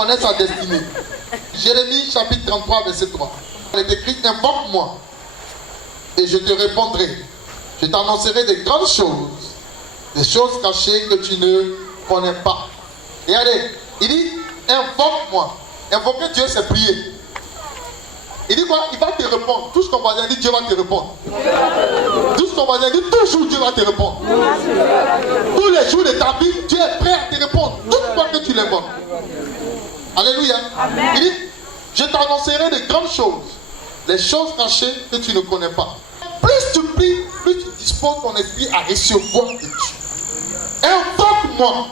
connaît sa destinée. Jérémie chapitre 33, verset 3. Il est écrit, invoque-moi et je te répondrai. Je t'annoncerai de grandes choses, des choses cachées que tu ne connais pas. Regardez, il dit, invoque-moi. Invoquer Dieu, c'est prier. Il dit quoi? Il va te répondre. Tout ce qu'on va dire, Dieu va te répondre. Tout ce qu'on va dire, toujours Dieu va te répondre. Tous les jours de ta vie, Dieu est prêt à te répondre. Toute fois que tu l'invoques. Alléluia. Amen. Il dit, je t'annoncerai de grandes choses, les choses cachées que tu ne connais pas. Plus tu pries, plus tu disposes ton esprit à recevoir de Dieu. Invoque-moi.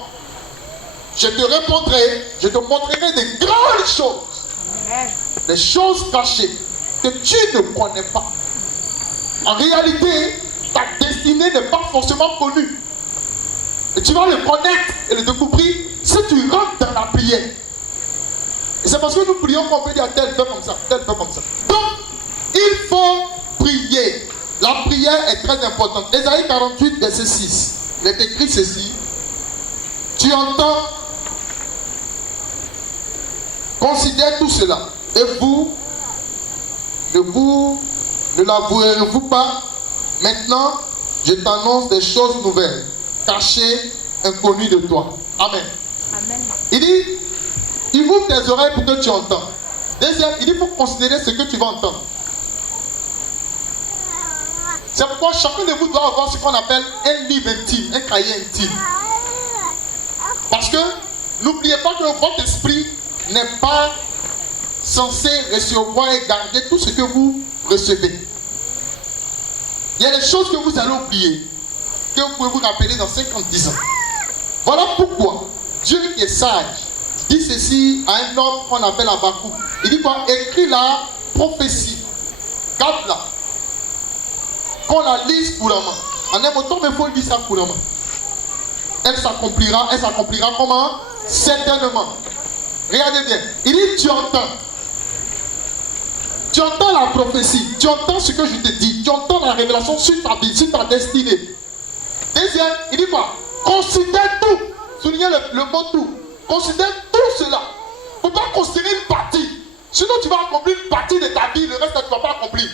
Je te répondrai, je te montrerai de grandes choses. Des choses cachées que tu ne connais pas. En réalité, ta destinée n'est pas forcément connue. Et tu vas le connaître et le découvrir si tu rentres dans la prière. Et c'est parce que nous prions qu'on peut dire tel fait comme ça, tel fait comme ça. Donc, il faut prier. La prière est très importante. Ésaïe 48, verset 6. Il est écrit ceci. Tu entends, considère tout cela. Et vous ne l'avouerez-vous pas? Maintenant, je t'annonce des choses nouvelles, cachées, inconnues de toi. Amen. Amen. Il dit, il ouvre tes oreilles pour que tu entends. Deuxième, il dit, il faut considérer ce que tu vas entendre. C'est pourquoi chacun de vous doit avoir ce qu'on appelle un livre intime, un cahier intime. Parce que n'oubliez pas que votre esprit n'est pas censé recevoir et garder tout ce que vous recevez. Il y a des choses que vous allez oublier, que vous pouvez vous rappeler dans 50-10 ans. Voilà pourquoi Dieu qui est sage dit ceci à un homme qu'on appelle Habakkuk. Il dit quoi? Écris la prophétie, garde-la, qu'on la lise couramment. En un mot, mais il faut lire ça couramment. Elle s'accomplira comment? Certainement. Regardez bien. Il dit, tu entends. Tu entends la prophétie. Tu entends ce que je te dis. Tu entends la révélation sur ta vie, sur ta destinée. Deuxième, il dit quoi? Considère tout. Soulignez le mot tout. Considère tout cela. Il ne faut pas considérer une partie. Sinon, tu vas accomplir une partie de ta vie. Le reste, tu ne vas pas accomplir.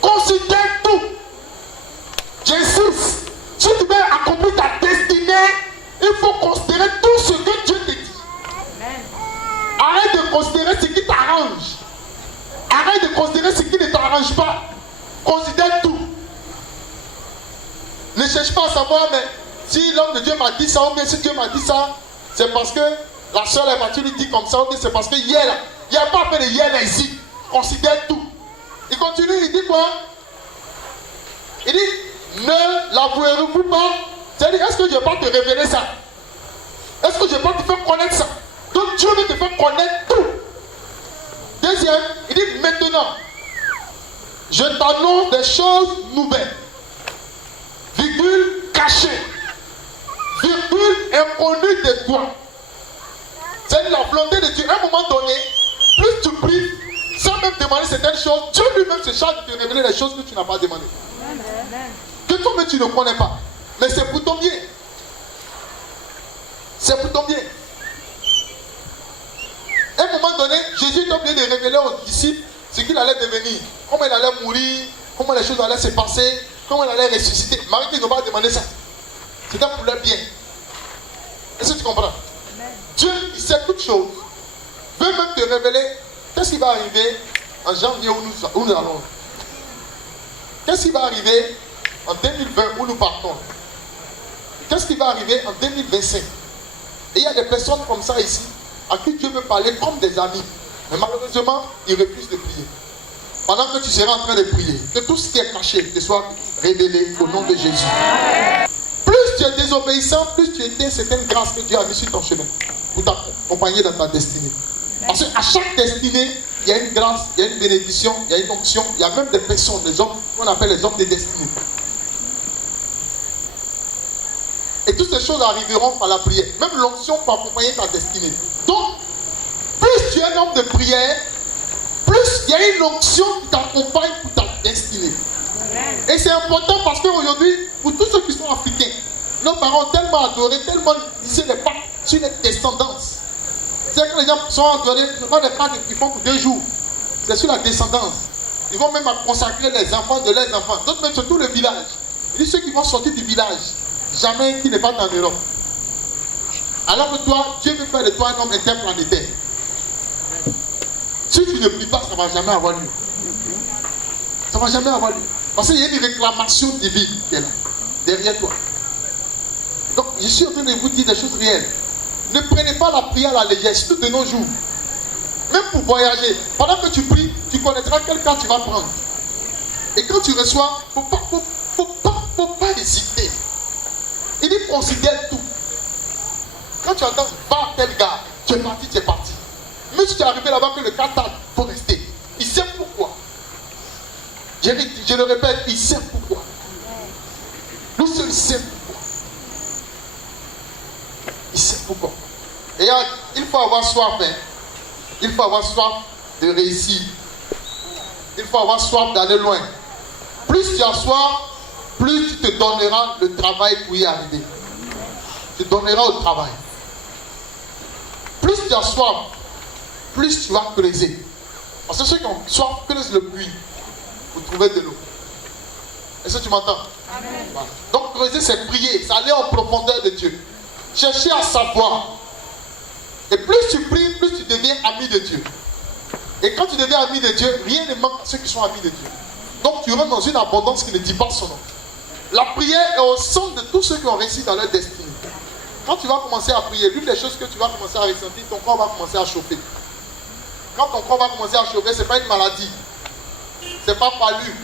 Considère tout. J'insiste. Si tu veux accomplir ta destinée, il faut considérer tout ce que Dieu te dit. Arrête de considérer ce qui t'arrange. Arrête de considérer ce qui ne t'arrange pas. Considère tout. Ne cherche pas à savoir, mais si l'homme de Dieu m'a dit ça, ou bien si Dieu m'a dit ça, c'est parce que la soeur est partie lui dit comme ça, ou bien c'est parce que hier, il n'y a pas fait de hier là ici. Considère tout. Il continue, il dit quoi? Il dit, ne l'avouerez-vous pas? C'est-à-dire, est-ce que je vais pas te révéler ça? Est-ce que je vais pas te faire connaître ça? Donc Dieu veut te faire connaître tout. Deuxième, il dit maintenant, je t'annonce des choses nouvelles, virgule cachées, virgule inconnues de toi. C'est la volonté de Dieu. À un moment donné, plus tu pries, sans même demander certaines choses, Dieu lui-même se charge de te révéler les choses que tu n'as pas demandées. Que toi-même tu ne connais pas. Mais c'est pour ton bien. C'est pour ton bien. À un moment donné, Jésus est obligé de révéler aux disciples ce qu'il allait devenir. Comment il allait mourir, comment les choses allaient se passer, comment il allait ressusciter. Marie qui n'a pas demandé ça. C'était pour leur bien. Est-ce que tu comprends? Dieu, il sait toutes choses. Il veut même te révéler qu'est-ce qui va arriver en janvier où nous allons. Qu'est-ce qui va arriver en 2020 où nous partons. Qu'est-ce qui va arriver en 2025? Et il y a des personnes comme ça ici à qui Dieu veut parler comme des amis. Mais malheureusement, ils refusent de prier. Pendant que tu seras en train de prier, que tout ce qui est caché te soit révélé au nom de Jésus. Plus tu es désobéissant, plus tu éteins certaines grâces que Dieu a mis sur ton chemin pour t'accompagner dans ta destinée. Parce qu'à chaque destinée, il y a une grâce, il y a une bénédiction, il y a une onction, il y a même des personnes, des hommes qu'on appelle les hommes de destinée. Et toutes ces choses arriveront par la prière. Même l'onction pour accompagner ta destinée. Donc, plus tu es un homme de prière, plus il y a une onction qui t'accompagne pour ta destinée. Et c'est important parce qu'aujourd'hui, pour tous ceux qui sont africains, nos parents ont tellement adoré, tellement disaient les pas sur les descendances. C'est que les gens sont entourés, ce sont des pâques qu'ils font pour 2 jours. C'est sur la descendance. Ils vont même consacrer les enfants de leurs enfants. D'autres même sur tout le village. Il dit ceux qui vont sortir du village, jamais qui ne partent en Europe. Alors que toi, Dieu veut faire de toi un homme interplanétaire. Si tu ne pries pas, ça ne va jamais avoir lieu. Ça ne va jamais avoir lieu. Parce qu'il y a une réclamation divine qui est là, derrière toi. Donc, je suis en train de vous dire des choses réelles. Ne prenez pas la prière à la légère, surtout de nos jours. Même pour voyager, pendant que tu pries, tu connaîtras quel cas tu vas prendre. Et quand tu reçois, il ne faut pas hésiter. Il dit considère tout. Quand tu entends va à tel gars, tu es parti, tu es parti. Même si tu es arrivé là-bas que le cas t'a, il faut rester. Il sait pourquoi. Je le répète, il sait pourquoi. Nous seuls il sait pourquoi. Il sait pourquoi. Et il faut avoir soif, hein. Il faut avoir soif de réussir. Il faut avoir soif d'aller loin. Plus tu as soif, plus tu te donneras le travail pour y arriver. Tu te donneras au travail. Plus tu as soif, plus tu vas creuser. Parce que ceux qui ont soif creusent le puits pour trouver de l'eau. Est-ce que tu m'entends? Voilà. Donc creuser, c'est prier, c'est aller en profondeur de Dieu. Chercher à savoir. Et plus tu pries, plus tu deviens ami de Dieu. Et quand tu deviens ami de Dieu, rien ne manque à ceux qui sont amis de Dieu. Donc tu rentres dans une abondance qui ne dit pas son nom. La prière est au centre de tous ceux qui ont réussi dans leur destinée. Quand tu vas commencer à prier, l'une des choses que tu vas commencer à ressentir, ton corps va commencer à chauffer. Quand ton corps va commencer à chauffer, ce n'est pas une maladie. Ce n'est pas palu.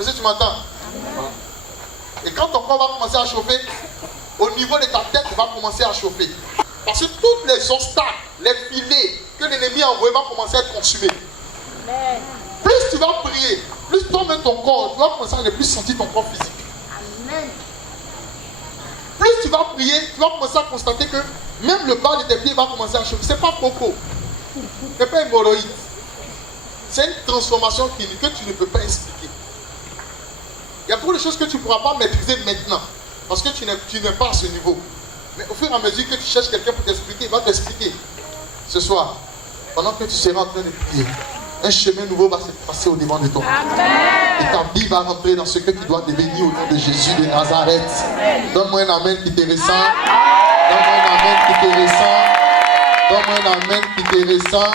Est-ce que tu m'entends? Et quand ton corps va commencer à chauffer, au niveau de ta tête, va commencer à chauffer. Parce que tous les obstacles, les filets que l'ennemi a envoyés vont commencer à être consumés. Plus tu vas prier, plus toi-même ton corps, tu vas commencer à ne plus sentir ton corps physique. Amen. Plus tu vas prier, tu vas commencer à constater que même le bas de tes pieds va commencer à chauffer. Ce n'est pas coco. Ce n'est pas hémorroïde. C'est une transformation que tu ne peux pas expliquer. Il y a beaucoup de choses que tu ne pourras pas maîtriser maintenant. Parce que tu n'es pas à ce niveau. Mais au fur et à mesure que tu cherches quelqu'un pour t'expliquer, il va t'expliquer. Ce soir, pendant que tu seras en train de prier, un chemin nouveau va se passer au devant de toi. Amen. Et ta vie va rentrer dans ce que tu dois devenir au nom de Jésus de Nazareth. Donne-moi un amen qui te ressent. Donne-moi un amen qui te ressent. Donne-moi un amen qui te ressent.